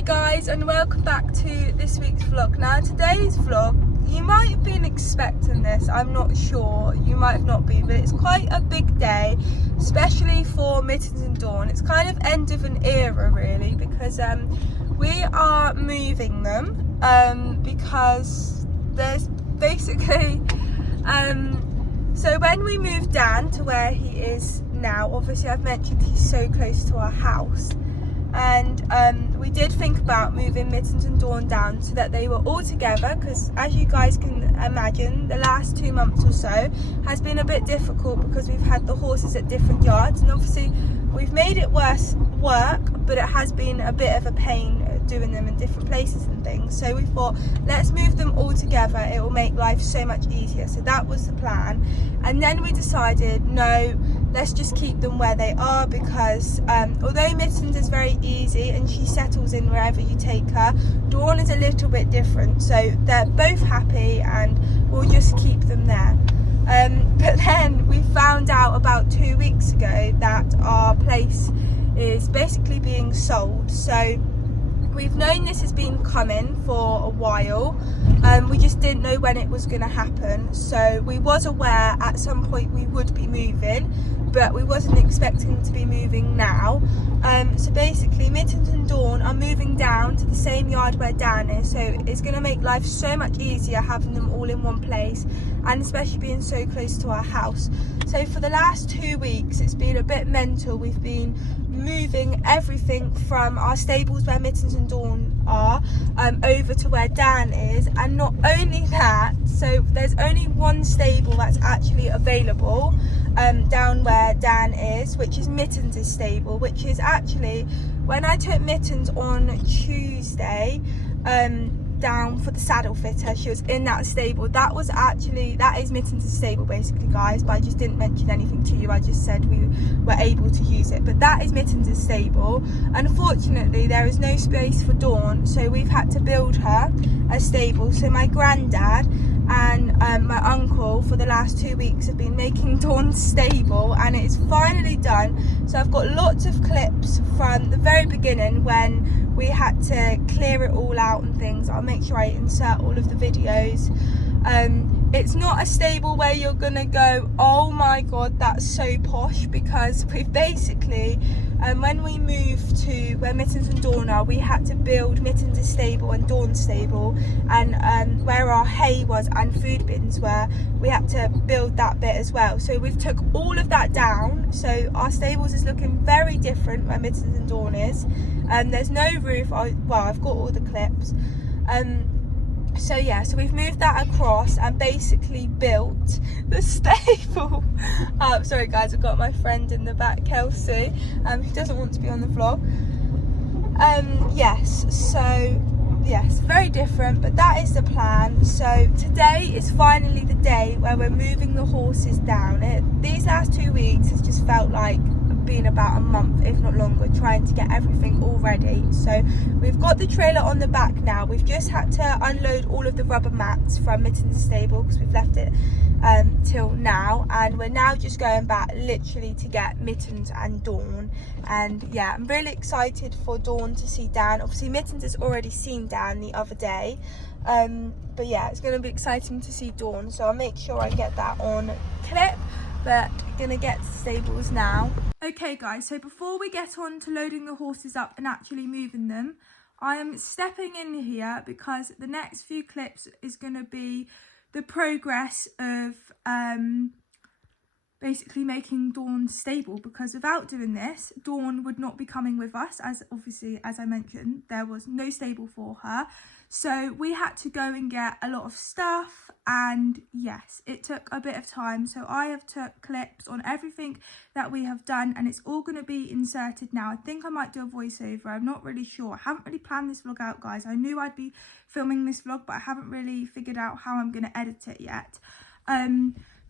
Hi guys, and welcome back to this week's vlog. Now today's vlog, you might have been expecting this, I'm not sure, you might have not been, but it's quite a big day, especially for Mittens and Dawn. It's kind of end of an era really, because we are moving them because there's basically so when we moved Dan to where he is now, obviously I've mentioned he's so close to our house, and we did think about moving Mittens and Dawn down so that they were all together, because as you guys can imagine, the last 2 months or so has been a bit difficult because we've had the horses at different yards, and obviously we've made it work, but it has been a bit of a pain doing them in different places and things. So we thought, let's move them all together, it will make life so much easier. So that was the plan, and then we decided, no, let's just keep them where they are, because although Mittens is very easy and she settles in wherever you take her, Dawn is a little bit different, so they're both happy and we'll just keep them there. But then we found out about 2 weeks ago that our place is basically being sold. So we've known this has been coming for a while, we just didn't know when it was going to happen. So we was aware at some point we would be moving, but we wasn't expecting to be moving now. So basically Mittens and Dawn are moving down to the same yard where Dan is, so it's going to make life so much easier having them all in one place, and especially being so close to our house. So for the last 2 weeks it's been a bit mental. We've been moving everything from our stables where Mittens and Dawn are over to where Dan is, and not only that, so there's only one stable that's actually available down where Dan is, which is Mittens' stable, which is actually, when I took Mittens on Tuesday down for the saddle fitter, she was in that stable. That is Mittens' stable basically, guys, but I just didn't mention anything to you, I just said we were able to use it. But that is Mittens' stable. Unfortunately there is no space for Dawn, so we've had to build her a stable. So my granddad and my uncle for the last 2 weeks have been making Dawn's stable, and it's finally done. So I've got lots of clips from the very beginning when we had to clear it all out and things. I'll make sure I insert all of the videos. It's not a stable where you're gonna go, oh my god, that's so posh, because we've basically, when we moved to where Mittens and Dawn are, we had to build Mittens' stable and Dawn's stable, and where our hay was and food bins were, we had to build that bit as well. So we've took all of that down, so our stables is looking very different where Mittens and Dawn is. There's no roof. I've got all the clips. So yeah, so we've moved that across and basically built the stable. Sorry guys, I've got my friend in the back, Kelsey, who doesn't want to be on the vlog. Yes, very different, but that is the plan. So today is finally the day where we're moving the horses down. These last 2 weeks has just felt like been about a month, if not longer, trying to get everything all ready. So we've got the trailer on the back now. We've just had to unload all of the rubber mats from Mittens' stable because we've left it till now, and we're now just going back literally to get Mittens and Dawn. And yeah, I'm really excited for Dawn to see Dan. Obviously Mittens has already seen Dan the other day, but yeah, it's going to be exciting to see Dawn, so I'll make sure I get that on clip. But gonna get to the stables now. Okay guys, so before we get on to loading the horses up and actually moving them, I am stepping in here because the next few clips is gonna be the progress of basically making Dawn stable, because without doing this, Dawn would not be coming with us, as obviously, as I mentioned, there was no stable for her. So we had to go and get a lot of stuff, and yes, it took a bit of time. So I have took clips on everything that we have done, and it's all going to be inserted now. I think I might do a voiceover, I'm not really sure. I haven't really planned this vlog out, guys. I knew I'd be filming this vlog, but I haven't really figured out how I'm going to edit it yet.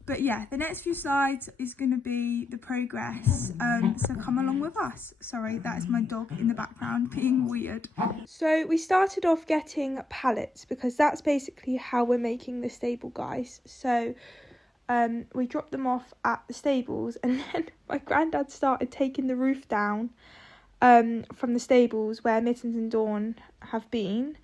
But yeah, the next few slides is going to be the progress, so come along with us. Sorry, that is my dog in the background being weird. So we started off getting pallets, because that's basically how we're making the stable, guys. So we dropped them off at the stables, and then my granddad started taking the roof down, from the stables where Mittens and Dawn have been.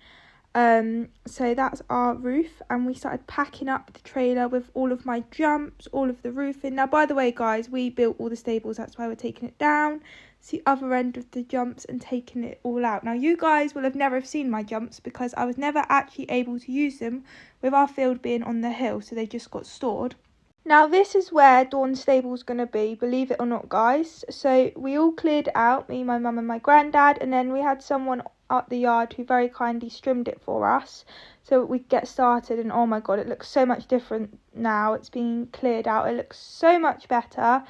So that's our roof, and we started packing up the trailer with all of my jumps, all of the roofing. Now, by the way, guys, we built all the stables, that's why we're taking it down. It's the other end of the jumps and taking it all out. Now, you guys will have never seen my jumps because I was never actually able to use them with our field being on the hill, so they just got stored. Now, this is where Dawn's stable's going to be, believe it or not, guys. So we all cleared out, me, my mum and my granddad, and then we had someone up the yard who very kindly trimmed it for us so we could get started. And oh my god, it looks so much different now. It's been cleared out. It looks so much better.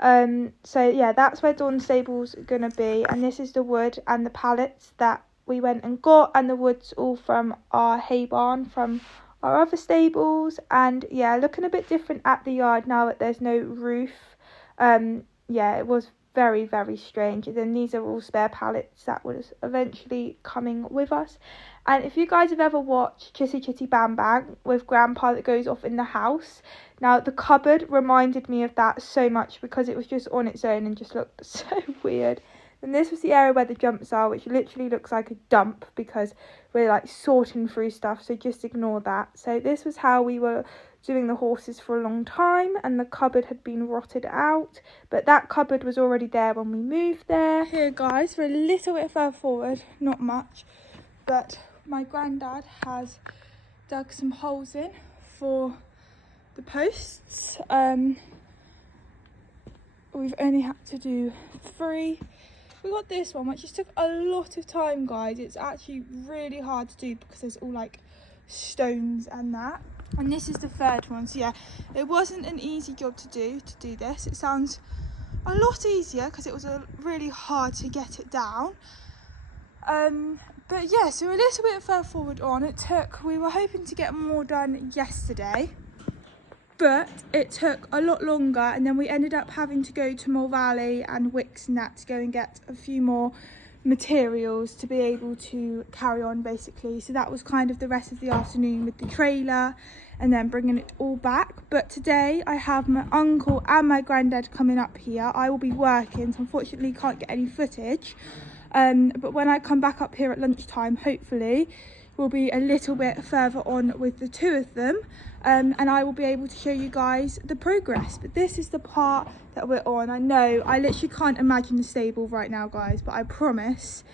So yeah, that's where Dawn's stable's going to be. And this is the wood and the pallets that we went and got, and the wood's all from our hay barn from our other stables. And yeah, looking a bit different at the yard now that there's no roof. Yeah, it was very, very strange. And then these are all spare pallets that was eventually coming with us. And if you guys have ever watched Chitty Chitty Bang Bang with Grandpa that goes off in the house, now the cupboard reminded me of that so much because it was just on its own and just looked so weird. And this was the area where the jumps are, which literally looks like a dump because we're like sorting through stuff, so just ignore that. So this was how we were doing the horses for a long time, and the cupboard had been rotted out, but that cupboard was already there when we moved there. Here guys, we're a little bit further forward, not much, but my granddad has dug some holes in for the posts. We've only had to do 3. We got this one, which just took a lot of time, guys. It's actually really hard to do because there's all like stones and that. And this is the 3rd one. So yeah, it wasn't an easy job to do this. It sounds a lot easier because it was really hard to get it down. But yeah, so we're a little bit further forward on. We were hoping to get more done yesterday, but it took a lot longer, and then we ended up having to go to Mill Valley and Wicks and that to go and get a few more materials to be able to carry on basically. So that was kind of the rest of the afternoon with the trailer and then bringing it all back. But today I have my uncle and my granddad coming up here. I will be working, so unfortunately can't get any footage, but when I come back up here at lunchtime, hopefully we'll be a little bit further on with the 2 of them, and I will be able to show you guys the progress. But this is the part that we're on. I know I literally can't imagine the stable right now, guys, but I promise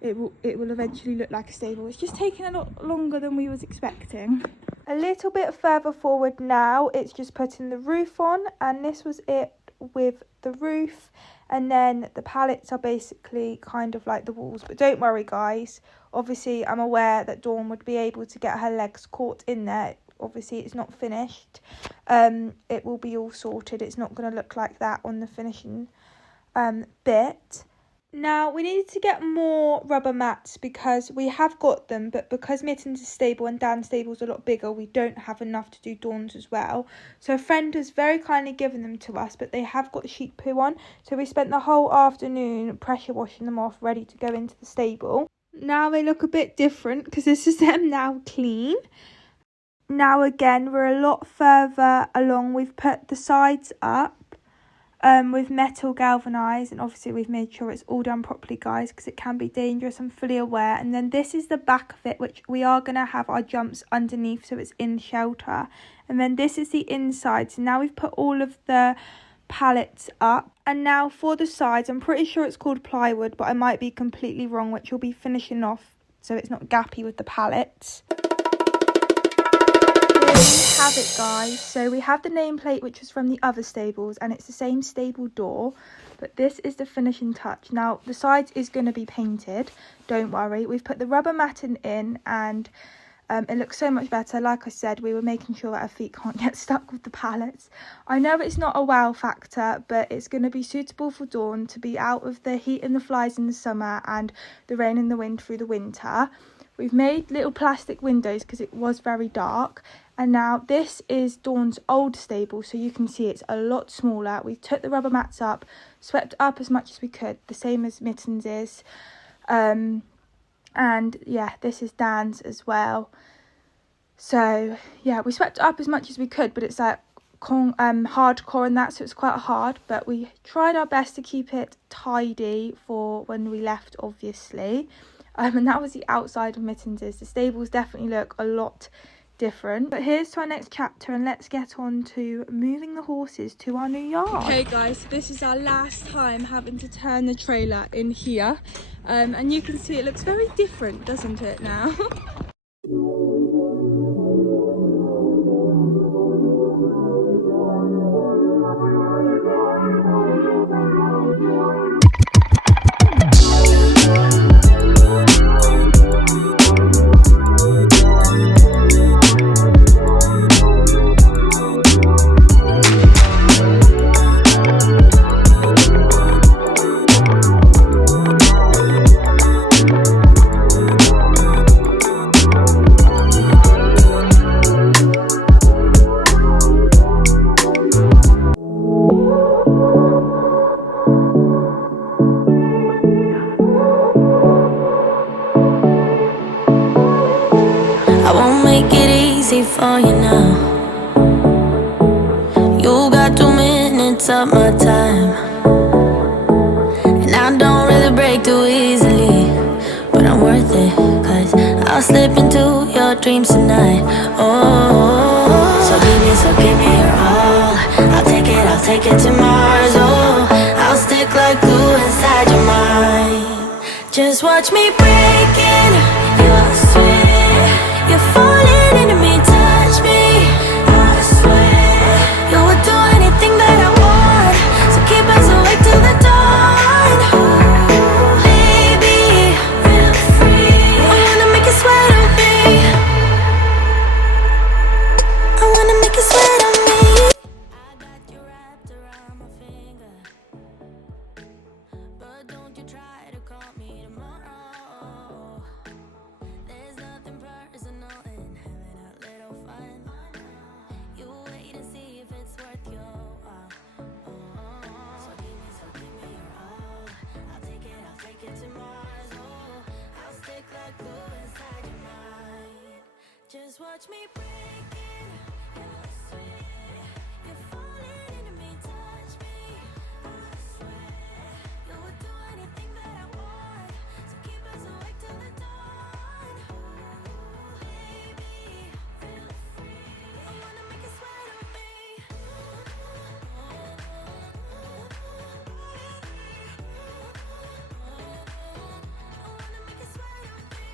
it will eventually look like a stable. It's just taking a lot longer than we was expecting. A little bit further forward now, it's just putting the roof on, and this was it with the roof. And then the pallets are basically kind of like the walls. But don't worry, guys. Obviously, I'm aware that Dawn would be able to get her legs caught in there. Obviously, it's not finished. It will be all sorted. It's not going to look like that on the finishing bit. Now, we needed to get more rubber mats because we have got them, but because Mittens' stable and Dan's stable is a lot bigger, we don't have enough to do Dawn's as well. So a friend has very kindly given them to us, but they have got sheep poo on. So we spent the whole afternoon pressure washing them off, ready to go into the stable. Now they look a bit different because this is them now clean. Now again, we're a lot further along. We've put the sides up with metal galvanised, and obviously we've made sure it's all done properly, guys, because it can be dangerous. I'm fully aware. And then this is the back of it, which we are going to have our jumps underneath, so it's in shelter. And then this is the inside. So now we've put all of the pallets up, and now for the sides, I'm pretty sure it's called plywood, but I might be completely wrong, which will be finishing off so it's not gappy with the pallets. We have it, guys. So we have the nameplate, which was from the other stables, and it's the same stable door, but this is the finishing touch. Now the sides is going to be painted, don't worry. We've put the rubber matting in, and it looks so much better. Like I said, we were making sure that our feet can't get stuck with the pallets. I know it's not a wow factor, but it's going to be suitable for Dawn to be out of the heat and the flies in the summer and the rain and the wind through the winter. We've made little plastic windows because it was very dark. And now this is Dawn's old stable, so you can see it's a lot smaller. We took the rubber mats up, swept up as much as we could, the same as Mittens is. And yeah, this is Dan's as well. So yeah, we swept up as much as we could, but it's like hardcore and that, so it's quite hard, but we tried our best to keep it tidy for when we left, obviously. And that was the outside of Mittenses. The stables definitely look a lot different. But here's to our next chapter, and let's get on to moving the horses to our new yard. Okay guys, so this is our last time having to turn the trailer in here, and you can see it looks very different, doesn't it, now? For you now, you got 2 minutes of my time, and I don't really break too easily, but I'm worth it, 'cause I'll slip into your dreams tonight. Oh, so give me your all. I'll take it to Mars. Oh, I'll stick like glue inside your mind. Just watch me breaking your sweat. You're falling into me, touch me, I swear. You would do anything that I want, so keep us awake till the dawn. Baby, feel free. I wanna make you sweat on me. I wanna make you sweat on me. I got you wrapped around my finger, but don't you try to call me tomorrow. There's nothing personal in having a little fun. You wait and see if it's worth your while. So give me your all. I'll take it to Mars. Oh, I'll stick like glue inside your mind. Just watch me breaking your sweat. You're falling into me, touch me, I swear. You would do anything that I want, so keep us awake till the dawn. Baby, feel free. I wanna make you sweat on me. I wanna make you sweat on me.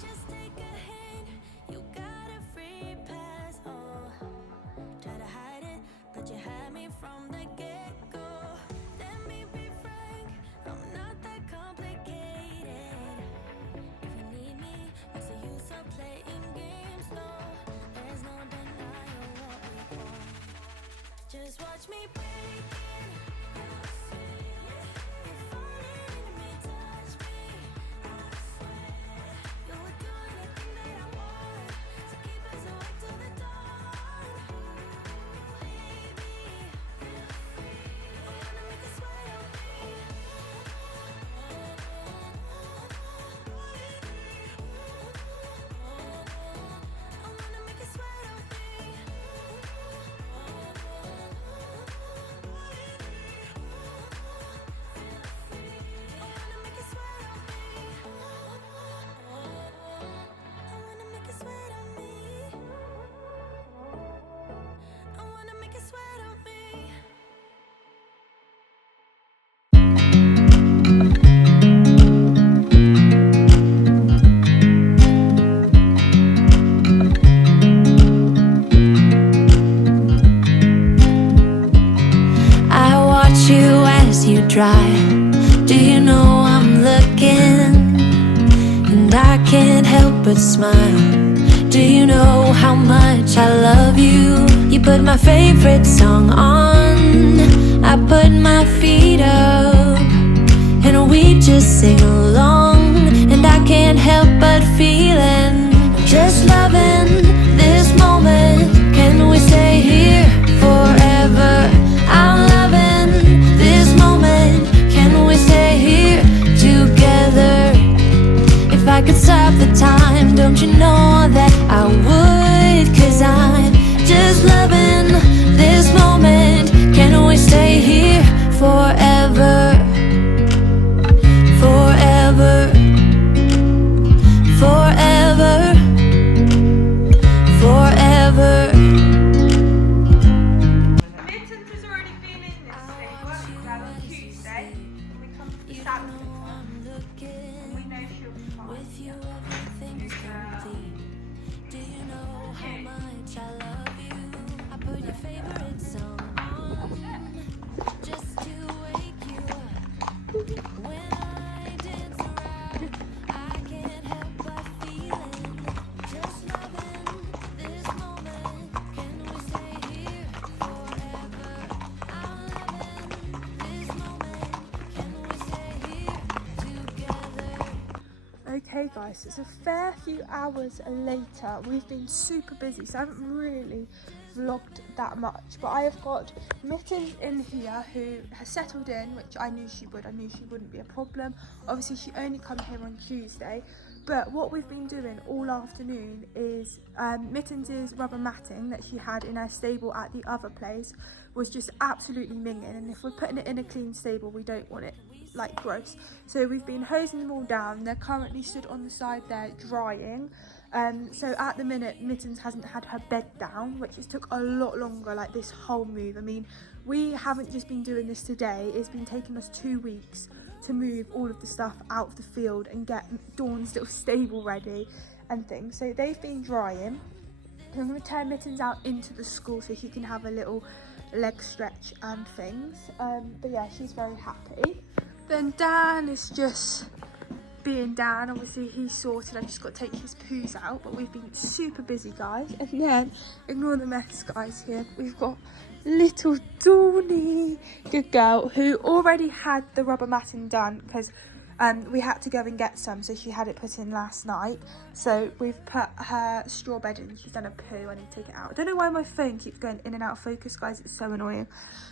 Just take a hint, you got a free pass. Oh, try to hide it, but you had me from the get-go. Let me be frank, I'm not that complicated. If you need me, what's the use of playing games? No, there's no denying what we want. Just watch me break it. You're falling into me, touch me, I swear. You would do anything that I want, so keep us awake till the dawn. Baby, feel free. I wanna make you sweat on me. I wanna make you sweat on me. Dry. Do you know I'm looking, and I can't help but smile. Do you know how much I love you? You put my favorite song on, I put my feet up, and we just sing along. And I can't help but feeling, just loving this moment. Can we stay here forever? I'm loving this moment. Can we stay here together? forever, forever, forever, forever. Mittens has already been in this thing, worked out on Tuesday, when we come to the salad picture, and we know she'll be fine. Do you know how much I love you? I put your favorite song on just to wake you up. When I dance around, I can't help but feeling just loving this moment. Can we stay here forever? I'm loving this moment. Can we stay here together? Okay guys, it's a fair few hours later. We've been super busy, so I haven't really vlogged that much, but I have got Mittens in here who has settled in, which I knew she would. I knew she wouldn't be a problem. Obviously she only come here on Tuesday, but what we've been doing all afternoon is Mittens' rubber matting that she had in her stable at the other place was just absolutely minging, and if we're putting it in a clean stable we don't want it like gross, so we've been hosing them all down. They're currently stood on the side there drying. So at the minute Mittens hasn't had her bed down, which has took a lot longer, like this whole move. I mean, we haven't just been doing this today, it's been taking us 2 weeks to move all of the stuff out of the field and get Dawn's little stable ready and things. So they've been drying. I'm going to turn Mittens out into the school so she can have a little leg stretch and things. But yeah, she's very happy. Then Dan is just being Dan. Obviously he's sorted, I've just got to take his poos out, but we've been super busy guys. And then, ignore the mess guys here, we've got little Dawny, good girl, who already had the rubber matting done because we had to go and get some, so she had it put in last night. So we've put her straw bed in, she's done a poo, I need to take it out. I don't know why my phone keeps going in and out of focus guys, it's so annoying.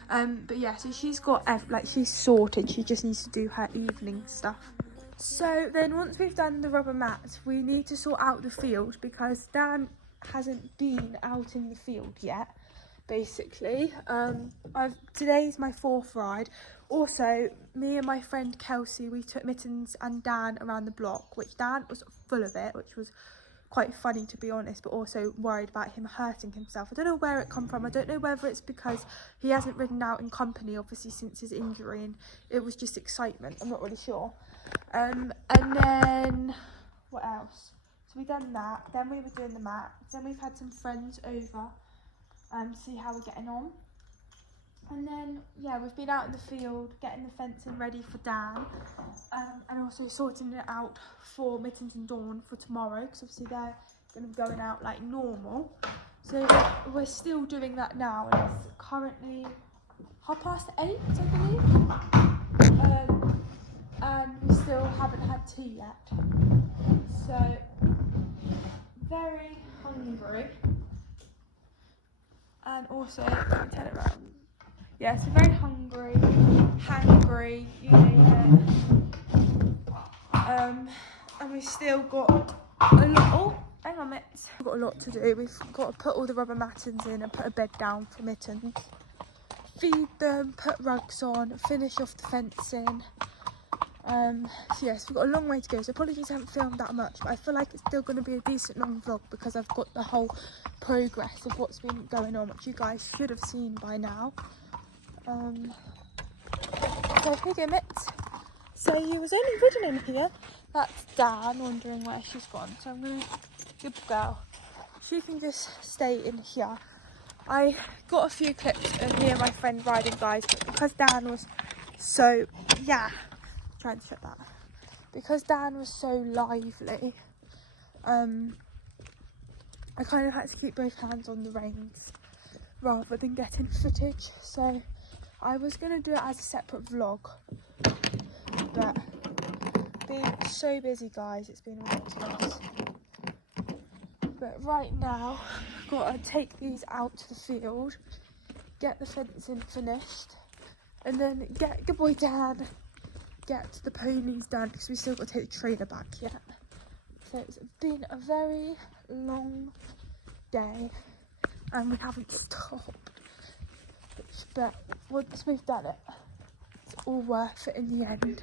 But yeah, so she's got, like she's sorted, she just needs to do her evening stuff. So then once we've done the rubber mats, we need to sort out the field because Dan hasn't been out in the field yet, basically. Today's my 4th ride. Also, me and my friend Kelsey, we took Mittens and Dan around the block, which Dan was full of it, which was quite funny to be honest, but also worried about him hurting himself. I don't know where it come from. I don't know whether it's because he hasn't ridden out in company obviously since his injury and it was just excitement, I'm not really sure. And then what else? So we done that, then we were doing the mat, then we've had some friends over see how we're getting on. And then, yeah, we've been out in the field, getting the fencing ready for Dan, and also sorting it out for Mittens and Dawn for tomorrow, because obviously they're going to be going out like normal. So we're still doing that now, and it's currently 8:30, I believe. And we still haven't had tea yet. So, very hungry. And also, let me turn it around. Yeah, so very hungry, hangry, you name it. And we've still got a lot. Oh, hang on, Mitts. We've got a lot to do. We've got to put all the rubber mattings in and put a bed down for Mittens. Feed them, put rugs on, finish off the fencing. So yes, we've got a long way to go. So apologies I haven't filmed that much, but I feel like it's still going to be a decent long vlog because I've got the whole progress of what's been going on, which you guys should have seen by now. So here you go, Mitts. So you was only ridden in here. That's Dan wondering where she's gone. So I'm gonna, good girl. She can just stay in here. I got a few clips of me and my friend riding guys, but because Dan was so, yeah, trying to shut that. Because Dan was so lively, I kind of had to keep both hands on the reins rather than getting footage. So I was going to do it as a separate vlog, but being so busy guys, it's been ridiculous. But right now, I've got to take these out to the field, get the fencing finished, and then get good boy Dan, get the ponies done because we still got to take the trailer back yet. So it's been a very long day and we haven't stopped. But once we've done it, all worth it in the end.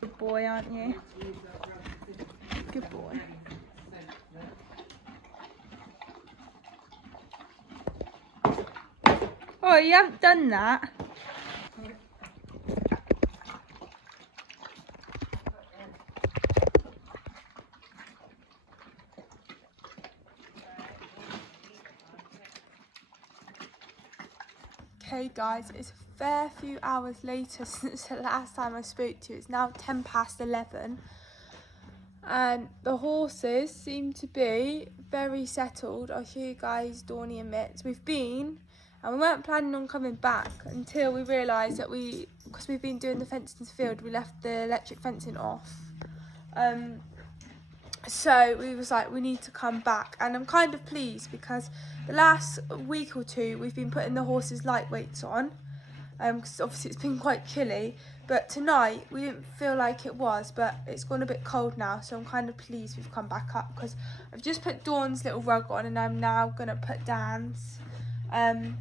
Good boy, aren't you? Good boy. Oh, you haven't done that. Okay guys, it's a fair few hours later since the last time I spoke to you. It's now 11:10 and the horses seem to be very settled. I'll show you guys Dawny and Mitz. We've been, and we weren't planning on coming back until we realised that because we've been doing the fencing field, we left the electric fencing off. So we was like, we need to come back, and I'm kind of pleased because the last week or two we've been putting the horses lightweights on, because obviously it's been quite chilly, but tonight we didn't feel like it was, but it's gone a bit cold now, so I'm kind of pleased we've come back up because I've just put Dawn's little rug on and I'm now going to put Dan's and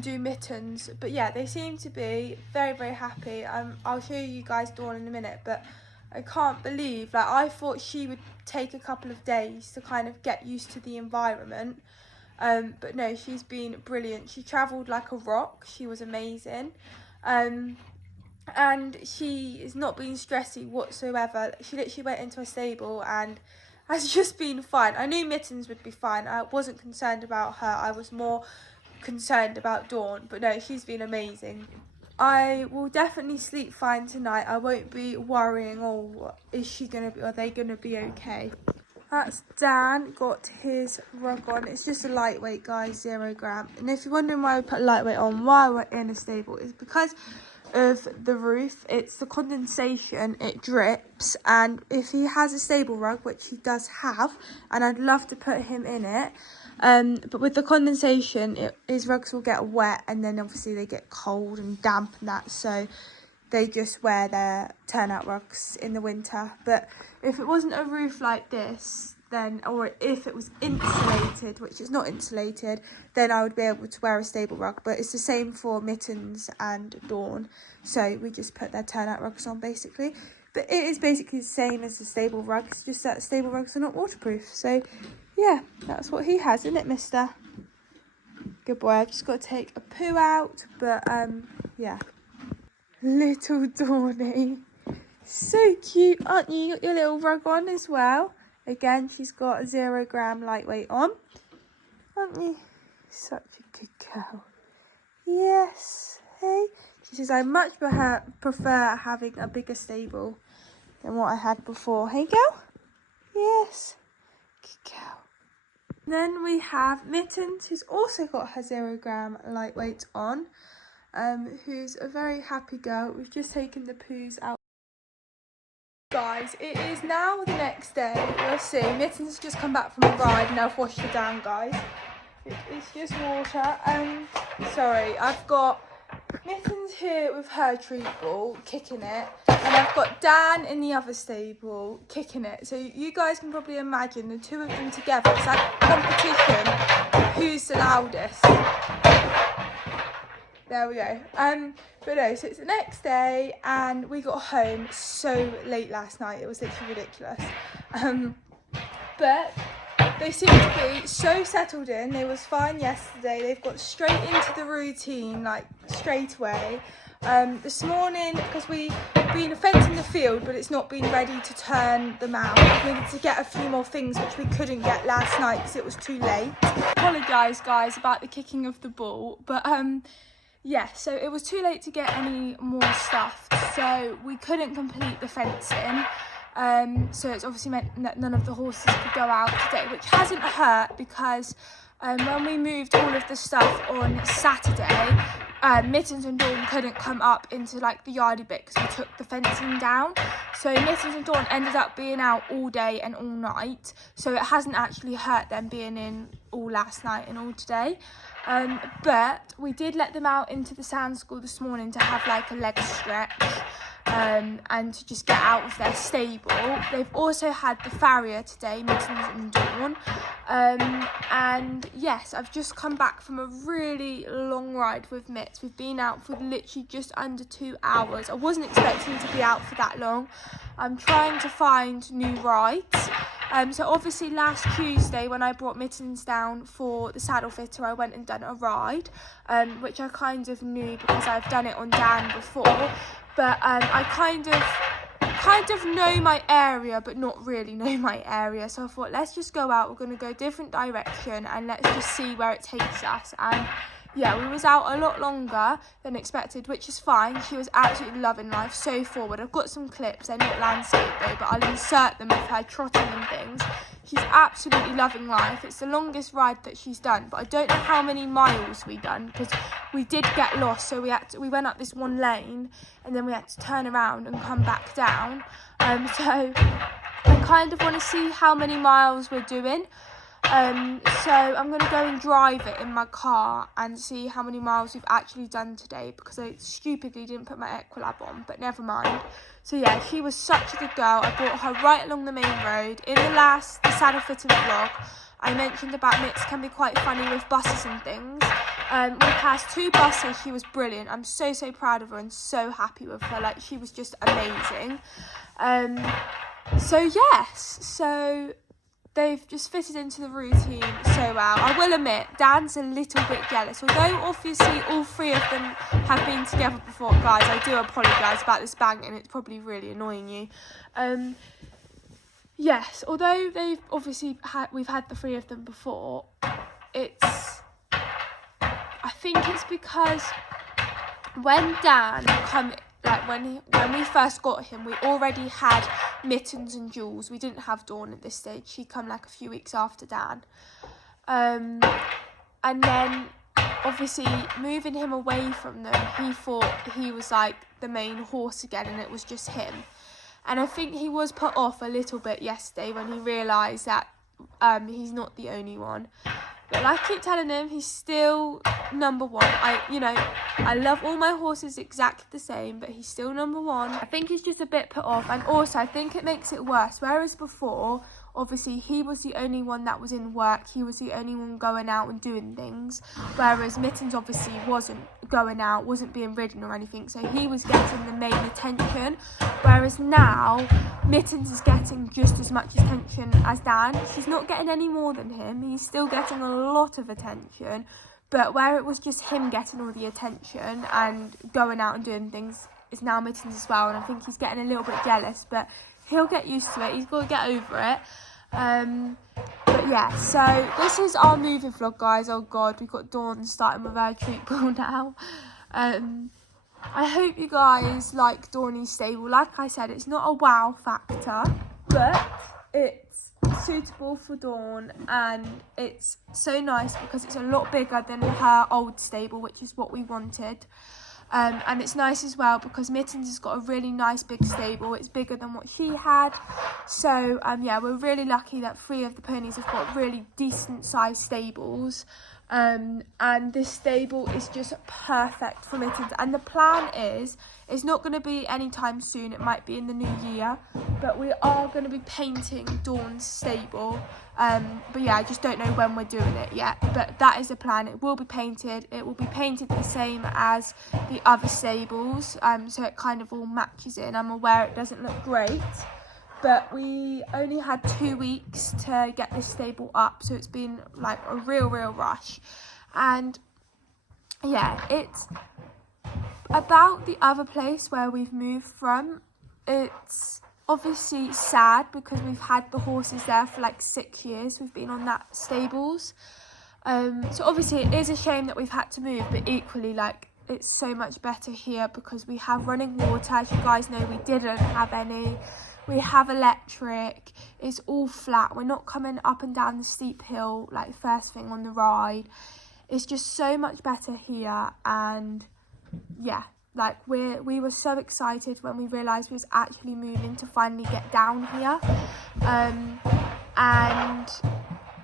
do Mittens. But yeah, they seem to be very, very happy. I'll show you guys Dawn in a minute, but I can't believe, like, I thought she would take a couple of days to kind of get used to the environment, but no, she's been brilliant. She travelled like a rock. She was amazing, and she has not been stressy whatsoever. She literally went into a stable and has just been fine. I knew Mittens would be fine. I wasn't concerned about her. I was more concerned about Dawn, but no, she's been amazing. I will definitely sleep fine tonight. I won't be worrying, oh, is she gonna be, are they gonna be okay? That's Dan, got his rug on. It's just a lightweight, guys, 0 gram. And if you're wondering why we put lightweight on while we're in a stable, it's because of the roof. It's the condensation, it drips, and if he has a stable rug, which he does have, and I'd love to put him in it, but with the condensation, his rugs will get wet, and then obviously they get cold and damp and that, so they just wear their turnout rugs in the winter. But if it wasn't a roof like this, then, or if it was insulated, which is not insulated, then I would be able to wear a stable rug. But it's the same for Mittens and Dawn, so we just put their turnout rugs on basically. But it is basically the same as the stable rugs, just that stable rugs are not waterproof. So yeah, that's what he has, isn't it, mister? Good boy. I've just got to take a poo out, but yeah. Little Dawny. So cute, aren't you? You got your little rug on as well. Again, she's got a 0 gram lightweight on. Aren't you? Such a good girl. Yes. Hey. She says, I much prefer having a bigger stable than what I had before. Hey, girl? Yes. Good girl. Then we have Mittens, who's also got her 0 gram lightweight on, who's a very happy girl. We've just taken the poos out. Guys, it is now the next day. You'll see, Mittens has just come back from a ride and I've washed her down, guys. It's just water. Sorry, I've got Mittens here with her treat ball, kicking it, and I've got Dan in the other stable, kicking it. So you guys can probably imagine the two of them together. It's like competition, who's the loudest. There we go. But no, so it's the next day and we got home so late last night. It was literally ridiculous. But they seem to be so settled in. They was fine yesterday. They've got straight into the routine, like straight away. This morning, because we've been fencing the field, but it's not been ready to turn them out. We needed to get a few more things, which we couldn't get last night because it was too late. Apologise, guys, about the kicking of the ball, but yeah, so it was too late to get any more stuff, so we couldn't complete the fencing. So it's obviously meant that none of the horses could go out today, which hasn't hurt because when we moved all of the stuff on Saturday, Mittens and Dawn couldn't come up into like the yardy bit because we took the fencing down. So Mittens and Dawn ended up being out all day and all night. So it hasn't actually hurt them being in all last night and all today. But we did let them out into the sand school this morning to have like a leg stretch. And to just get out of their stable. They've also had the farrier today, Mittens and Dawn. And yes, I've just come back from a really long ride with Mitts. We've been out for literally just under 2 hours. I wasn't expecting to be out for that long. I'm trying to find new rides. So obviously last Tuesday when I brought Mittens down for the saddle fitter, I went and done a ride, which I kind of knew because I've done it on Dan before. But I kind of know my area, but not really know my area. So I thought, let's just go out. We're going to go a different direction and let's just see where it takes us. And yeah, we was out a lot longer than expected, which is fine. She was absolutely loving life, so forward. I've got some clips. They're not landscape though, but I'll insert them of her trotting and things. She's absolutely loving life. It's the longest ride that she's done, but I don't know how many miles we done because we did get lost. So we went up this one lane and then we had to turn around and come back down. So I kind of want to see how many miles we're doing. So I'm going to go and drive it in my car and see how many miles we've actually done today because I stupidly didn't put my Equalab on, but never mind. So yeah, she was such a good girl. I brought her right along the main road. In the saddle fitting vlog, I mentioned about Mitts can be quite funny with buses and things. We passed 2 buses. She was brilliant. I'm so proud of her and so happy with her. Like, she was just amazing. So yes, so they've just fitted into the routine so well. I will admit, Dan's a little bit jealous. Although obviously all 3 of them have been together before. Guys, I do apologise about this banging. It's probably really annoying you. Yes, although they've obviously we've had the 3 of them before, I think it's because when Dan when we first got him, we already had Mittens and Jules. We didn't have Dawn at this stage. She come like a few weeks after Dan. And then obviously moving him away from them, he thought he was like the main horse again and it was just him. And I think he was put off a little bit yesterday when he realised that he's not the only one. But like I keep telling him, he's still number 1. I love all my horses exactly the same, but he's still number 1. I think he's just a bit put off, and also I think it makes it worse. Whereas before, obviously he was the only one that was in work, he was the only one going out and doing things, whereas Mittens obviously wasn't going out, wasn't being ridden or anything, so he was getting the main attention. Whereas now, Mittens is getting just as much attention as Dan. She's not getting any more than him. He's still getting a lot of attention, but where it was just him getting all the attention and going out and doing things, it's now Mittens as well, and I think he's getting a little bit jealous, but he'll get used to it. He's got to get over it. But yeah, so this is our moving vlog, guys. Oh God, we've got Dawn starting with her treat ball now. I hope you guys like Dawny's stable. Like I said, it's not a wow factor, but it's suitable for Dawn, and it's so nice because it's a lot bigger than her old stable, which is what we wanted. And it's nice as well because Mittens has got a really nice big stable. It's bigger than what she had. So yeah, we're really lucky that 3 of the ponies have got really decent sized stables. And this stable is just perfect for Mittens. And the plan is, it's not going to be anytime soon. It might be in the new year. But we are going to be painting Dawn's stable. But yeah, I just don't know when we're doing it yet. But that is the plan. It will be painted. It will be painted the same as the other stables. So it kind of all matches in. I'm aware it doesn't look great. But we only had 2 weeks to get this stable up, so it's been like a real rush. And yeah, it's about the other place where we've moved from. It's obviously sad because we've had the horses there for like 6 years. We've been on that stables. So obviously it is a shame that we've had to move, but equally like it's so much better here because we have running water. As you guys know, we didn't have any. We have electric. It's all flat. We're not coming up and down the steep hill like first thing on the ride. It's just so much better here. And yeah, like we were so excited when we realised we was actually moving to finally get down here. And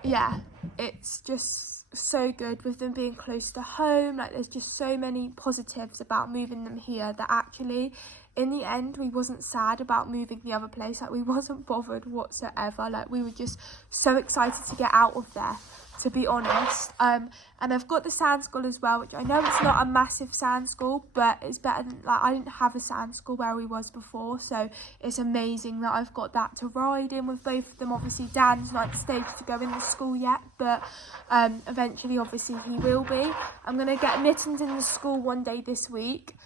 yeah, it's just so good with them being close to home. Like there's just so many positives about moving them here that actually in the end we wasn't sad about moving the other place. Like we wasn't bothered whatsoever. Like we were just so excited to get out of there, to be honest. And I've got the sand school as well, which I know it's not a massive sand school, but it's better than, like, I didn't have a sand school where we was before, so it's amazing that I've got that to ride in with both of them. Obviously Dan's not at the stage to go in the school yet, but eventually obviously he will be. I'm gonna get Mittens in the school one day this week.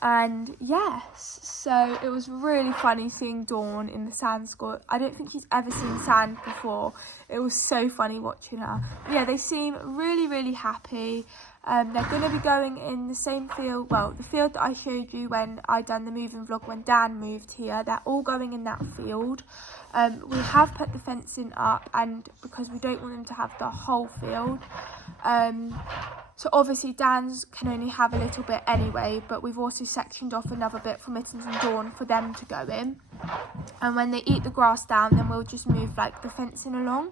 And yes, so it was really funny seeing Dawn in the sand school. I don't think she's ever seen sand before. It was so funny watching her. But yeah, they seem really, really happy. They're going to be going in the same field, well, the field that I showed you when I done the moving vlog when Dan moved here. They're all going in that field. We have put the fencing up, and because we don't want them to have the whole field. So obviously Dan's can only have a little bit anyway, but we've also sectioned off another bit for Mittens and Dawn for them to go in. And when they eat the grass down, then we'll just move like the fencing along.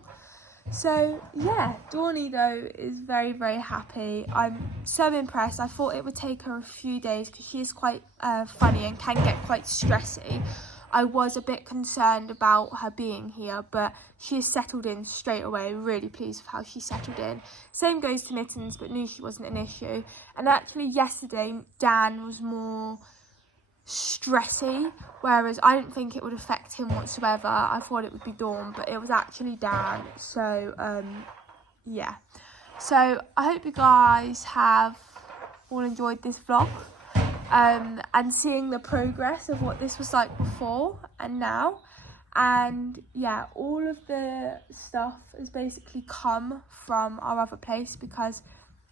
So yeah, Dawnie though is very, very happy. I'm so impressed. I thought it would take her a few days because she is quite funny and can get quite stressy. I was a bit concerned about her being here, but she has settled in straight away. Really pleased with how she settled in. Same goes to Mittens, but knew she wasn't an issue. And actually yesterday, Dan was more stressy, whereas I didn't think it would affect him whatsoever. I thought it would be Dawn, but it was actually Dan. So, yeah. So, I hope you guys have all enjoyed this vlog. And seeing the progress of what this was like before and now. And yeah, all of the stuff has basically come from our other place, because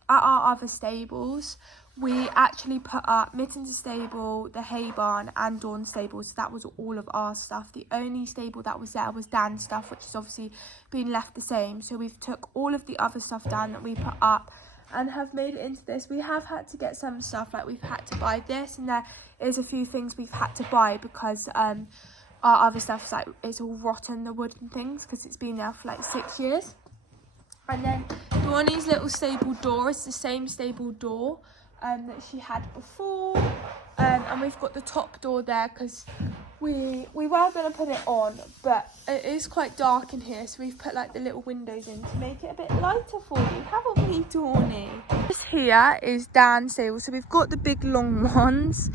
at our other stables we actually put up Mittens' stable, the hay barn and Dawn's stable, so that was all of our stuff. The only stable that was there was Dan's stuff, which has obviously been left the same. So we've took all of the other stuff down that we put up and have made it into this. We have had to get some stuff, like we've had to buy this, and there is a few things we've had to buy because our other stuff's like, it's all rotten, the wood and things, because it's been there for like 6 years. And then Dawnie's little stable door is the same stable door that she had before, and we've got the top door there because we were going to put it on, but it is quite dark in here, so we've put like the little windows in to make it a bit lighter for you, haven't we, Dawnie? This here is Dan's stable, so we've got the big long ones.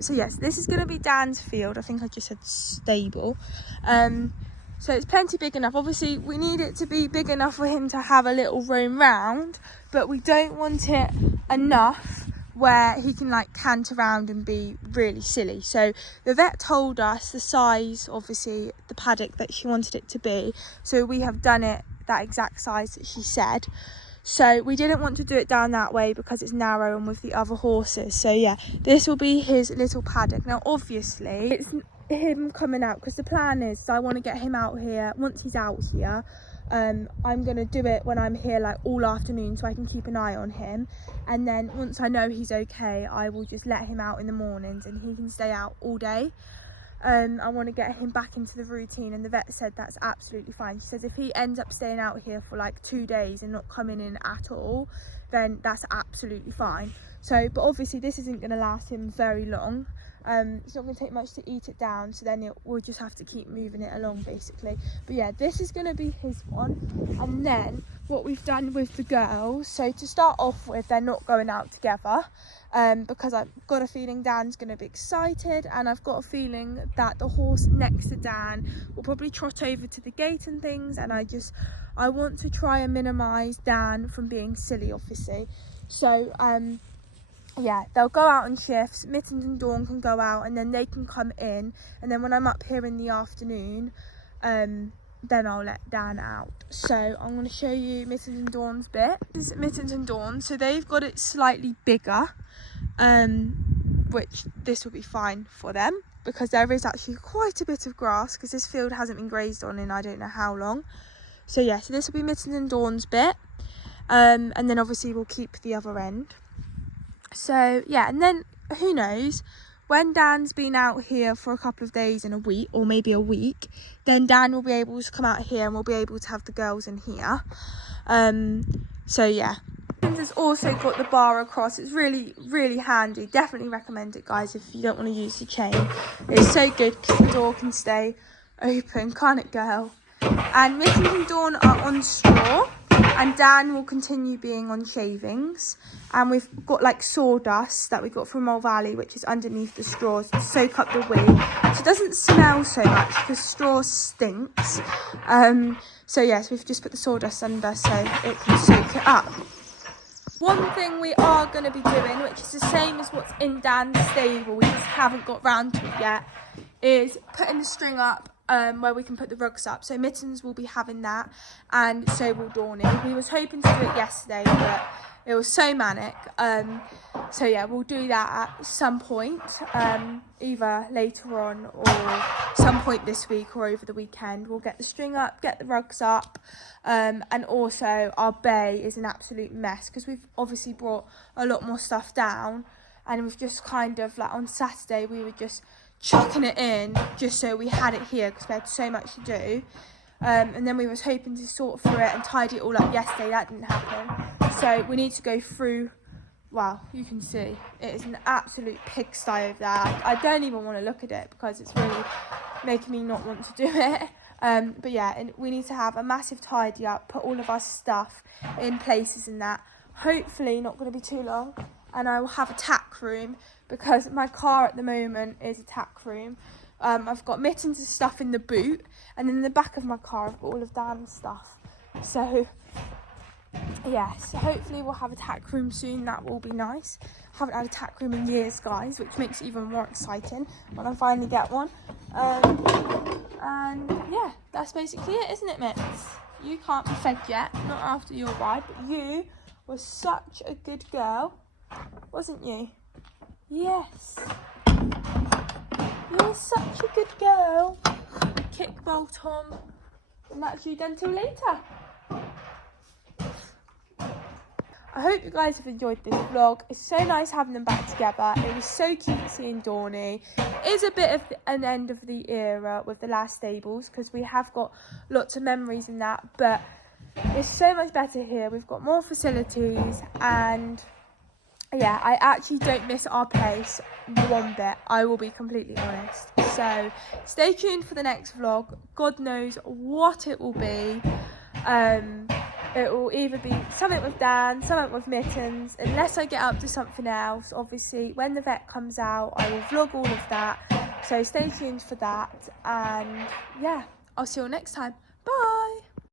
So yes, this is going to be Dan's field. I think I just said stable. So it's plenty big enough. Obviously we need it to be big enough for him to have a little roam round, but we don't want it enough where he can like cant around and be really silly. So the vet told us the size, obviously the paddock that she wanted it to be, so we have done it that exact size that she said. So we didn't want to do it down that way because it's narrow and with the other horses. So yeah, this will be his little paddock. Now obviously it's him coming out, because the plan is I want to get him out here once he's out here. I'm going to do it when I'm here like all afternoon so I can keep an eye on him, and then once I know he's okay I will just let him out in the mornings and he can stay out all day. I want to get him back into the routine, and the vet said that's absolutely fine. She says if he ends up staying out here for like 2 days and not coming in at all, then that's absolutely fine. So but obviously this isn't going to last him very long. It's not going to take much to eat it down, so then we'll just have to keep moving it along basically. But yeah, this is going to be his one. And then what we've done with the girls, so to start off with, they're not going out together because I've got a feeling Dan's going to be excited, and I've got a feeling that the horse next to Dan will probably trot over to the gate and things, and I want to try and minimise Dan from being silly obviously. So yeah, they'll go out on shifts. Mittens and Dawn can go out and then they can come in, and then when I'm up here in the afternoon, then I'll let Dan out. So I'm going to show you Mittens and Dawn's bit. This is Mittens and Dawn, so they've got it slightly bigger, which this will be fine for them. because there is actually quite a bit of grass, because this field hasn't been grazed on in I don't know how long. So yeah, so this will be Mittens and Dawn's bit, and then obviously we'll keep the other end. So yeah, and then who knows, when Dan's been out here for a couple of days in a week, or maybe a week, then Dan will be able to come out here and we'll be able to have the girls in here. So yeah, has also got the bar across. It's really handy. Definitely recommend it, guys, if you don't want to use the chain. It's so good because the door can stay open, can't it, girl? And Mittens and Dawn are on straw, and Dan will continue being on shavings. And we've got like sawdust that we got from Mole Valley, which is underneath the straws to soak up the wee, so it doesn't smell so much because straw stinks. So yes, we've just put the sawdust under so it can soak it up. One thing we are going to be doing, which is the same as what's in Dan's stable, we just haven't got round to it yet, is putting the string up where we can put the rugs up. So Mittens will be having that, and so will Dawny. We was hoping to do it yesterday, but it was so manic. So yeah, we'll do that at some point, either later on or some point this week or over the weekend. We'll get the string up, get the rugs up, and also our bay is an absolute mess because we've obviously brought a lot more stuff down, and we've just kind of, like, on Saturday we were just chucking it in just so we had it here because we had so much to do. And then we was hoping to sort through it and tidy it all up yesterday. That didn't happen, so we need to go through. Wow, you can see it is an absolute pigsty over there. I don't even want to look at it because it's really making me not want to do it. But yeah, and we need to have a massive tidy up, put all of our stuff in places and that. Hopefully not going to be too long, and I will have a tack room because my car at the moment is a tack room. I've got Mittens and stuff in the boot, and in the back of my car I've got all of Dan's stuff. So yes, hopefully we'll have a tack room soon. That will be nice. Haven't had a tack room in years, guys, which makes it even more exciting when I finally get one. And yeah, that's basically it, isn't it, Mitts? You can't be fed yet, not after your ride, but you were such a good girl, wasn't you? Yes. You're such a good girl. Kickball Tom. And that's you done till later. I hope you guys have enjoyed this vlog. It's so nice having them back together. It was so cute seeing Dawny. It is a bit of an end of the era with the last stables because we have got lots of memories in that, but it's so much better here. We've got more facilities, and yeah, I actually don't miss our place one bit. I will be completely honest. So stay tuned for the next vlog. God knows what it will be. It will either be something with Dan, something with Mittens, unless I get up to something else. Obviously, when the vet comes out, I will vlog all of that. So stay tuned for that. And yeah, I'll see you all next time. Bye.